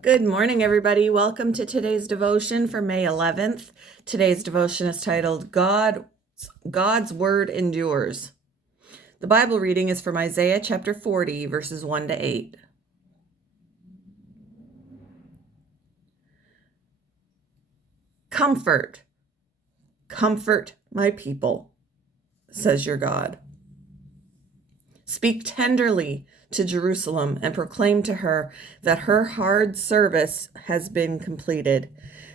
Good morning, everybody. Welcome to today's devotion for May 11th. Today's devotion is titled God's Word Endures. The Bible reading is from Isaiah chapter 40, verses 1 to 8. Comfort, comfort my people, says your God. Speak tenderly to Jerusalem and proclaim to her that her hard service has been completed,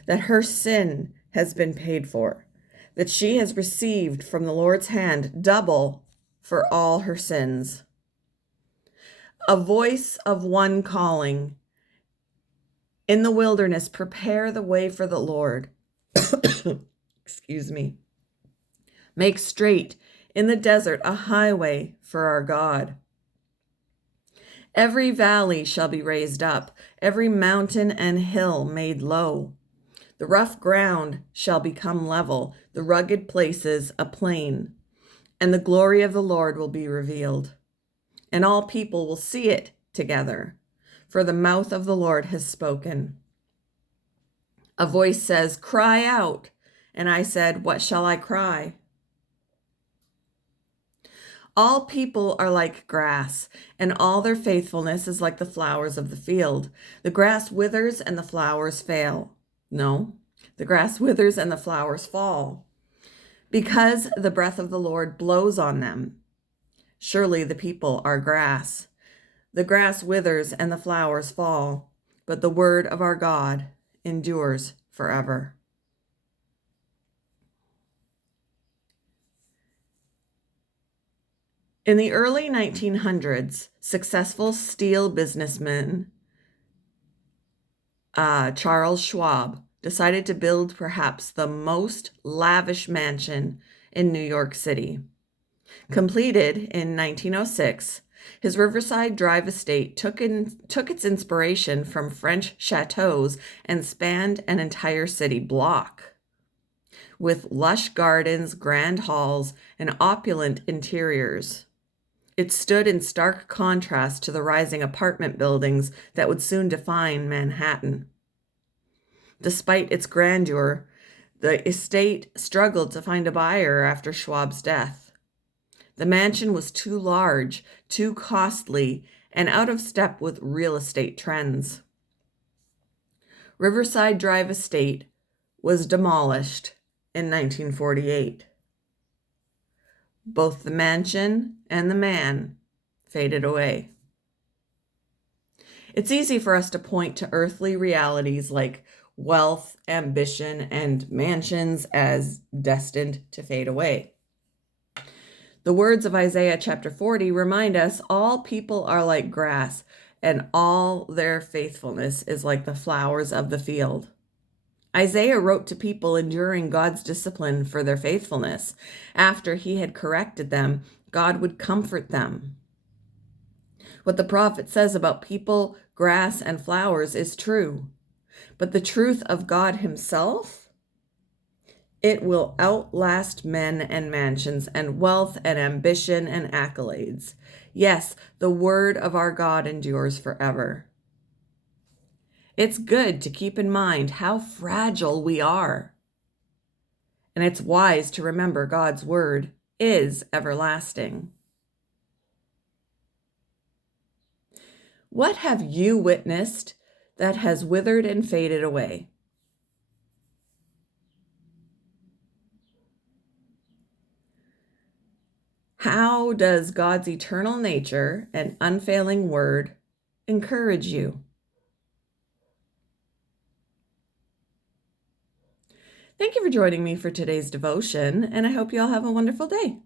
that her sin has been paid for, that she has received from the Lord's hand double for all her sins. A voice of one calling, in the wilderness, prepare the way for the Lord. Excuse me. Make straight in the desert a highway for our God. Every valley shall be raised up, every mountain and hill made low. The rough ground shall become level, the rugged places a plain, and the glory of the Lord will be revealed. And all people will see it together, for the mouth of the Lord has spoken. A voice says, "Cry out." And I said, "What shall I cry?" All people are like grass, and all their faithfulness is like the flowers of the field. The grass withers and the flowers fail. No, the grass withers and the flowers fall, because the breath of the Lord blows on them. Surely the people are grass. The grass withers and the flowers fall, but the word of our God endures forever. In the early 1900s, successful steel businessman Charles Schwab decided to build perhaps the most lavish mansion in New York City. Completed in 1906, his Riverside Drive estate took its inspiration from French chateaus and spanned an entire city block. With lush gardens, grand halls, and opulent interiors. It stood in stark contrast to the rising apartment buildings that would soon define Manhattan. Despite its grandeur, the estate struggled to find a buyer after Schwab's death. The mansion was too large, too costly, and out of step with real estate trends. Riverside Drive Estate was demolished in 1948. Both the mansion and the man faded away. It's easy for us to point to earthly realities like wealth, ambition, and mansions as destined to fade away. The words of Isaiah chapter 40 remind us all people are like grass, and all their faithfulness is like the flowers of the field. Isaiah wrote to people enduring God's discipline for their faithfulness. After he had corrected them, God would comfort them. What the prophet says about people, grass, and flowers is true. But the truth of God himself, it will outlast men and mansions and wealth and ambition and accolades. Yes, the word of our God endures forever. It's good to keep in mind how fragile we are. And it's wise to remember God's word is everlasting. What have you witnessed that has withered and faded away? How does God's eternal nature and unfailing word encourage you? Thank you for joining me for today's devotion, and I hope you all have a wonderful day.